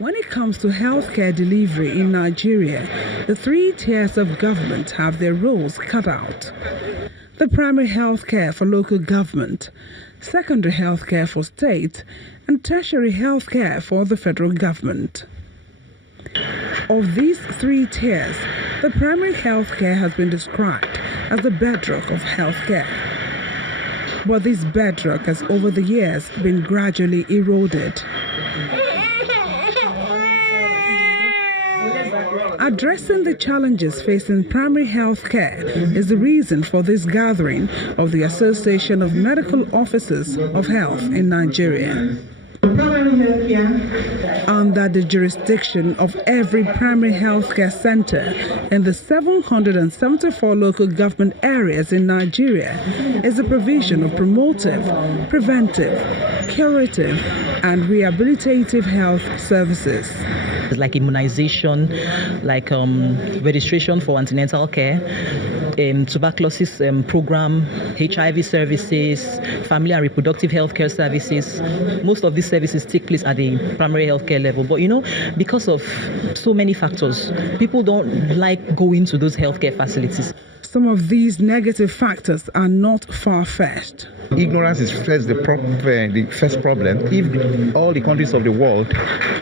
When it comes to healthcare delivery in Nigeria, the three tiers of government have their roles cut out. The primary healthcare for local government, secondary healthcare for state, and tertiary healthcare for the federal government. Of these three tiers, the primary healthcare has been described as the bedrock of healthcare. But this bedrock has over the years been gradually eroded. Addressing the challenges facing primary health care is the reason for this gathering of the Association of Medical Officers of Health in Nigeria. Under the jurisdiction of every primary health care center in the 774 local government areas in Nigeria is the provision of promotive, preventive, curative, and rehabilitative health services. Like immunization, like registration for antenatal care, tuberculosis program, HIV services, family and reproductive health care services. Most of these services take place at the primary health care level. But because of so many factors, people don't like going to those healthcare facilities. Some of these negative factors are not far-fetched. Ignorance is the first problem. If all the countries of the world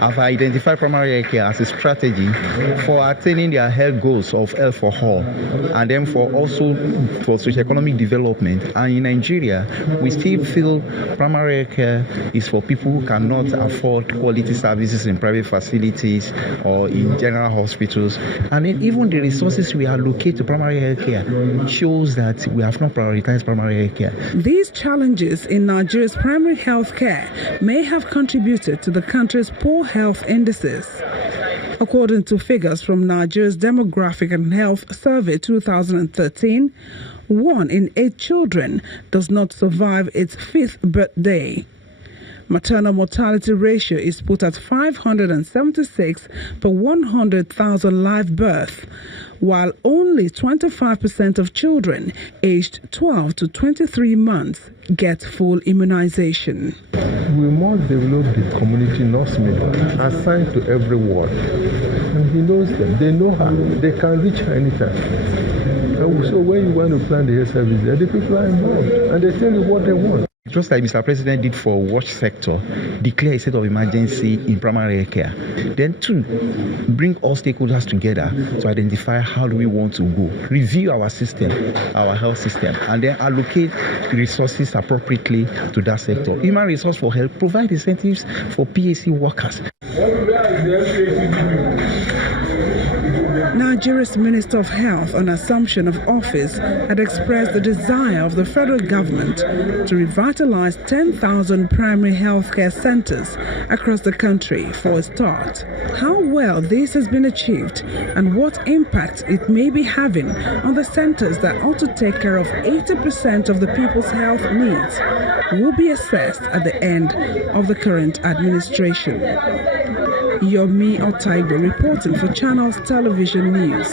have identified primary health care as a strategy for attaining their health goals of health for all, and then for socio-economic development, and in Nigeria, we still feel primary health care is for people who cannot afford quality services in private facilities or in general hospitals. And then even the resources we allocate to primary health care shows that we have not prioritized primary health care. These challenges in Nigeria's primary health care may have contributed to the country's poor health indices. According to figures from Nigeria's Demographic and Health Survey 2013, 1 in 8 children does not survive its 5th birthday. Maternal mortality ratio is put at 576 per 100,000 live births, while only 25% of children aged 12 to 23 months get full immunization. We must develop the community nurse maid assigned to every ward. And he knows them. They know her. They can reach her anytime. So when you want to plan the health service there, the people are involved and they tell you what they want. Just like Mr. President did for watch sector, declare a state of emergency in primary health care. Then 2, bring all stakeholders together to identify how do we want to go, review our system, our health system, and then allocate resources appropriately to that sector. Human Resource for Health provide incentives for PAC workers. Nigeria's Minister of Health, on assumption of office, had expressed the desire of the federal government to revitalize 10,000 primary health care centers across the country for a start. How well this has been achieved and what impact it may be having on the centers that ought to take care of 80% of the people's health needs will be assessed at the end of the current administration. Yomi Otaibo reporting for Channels Television News.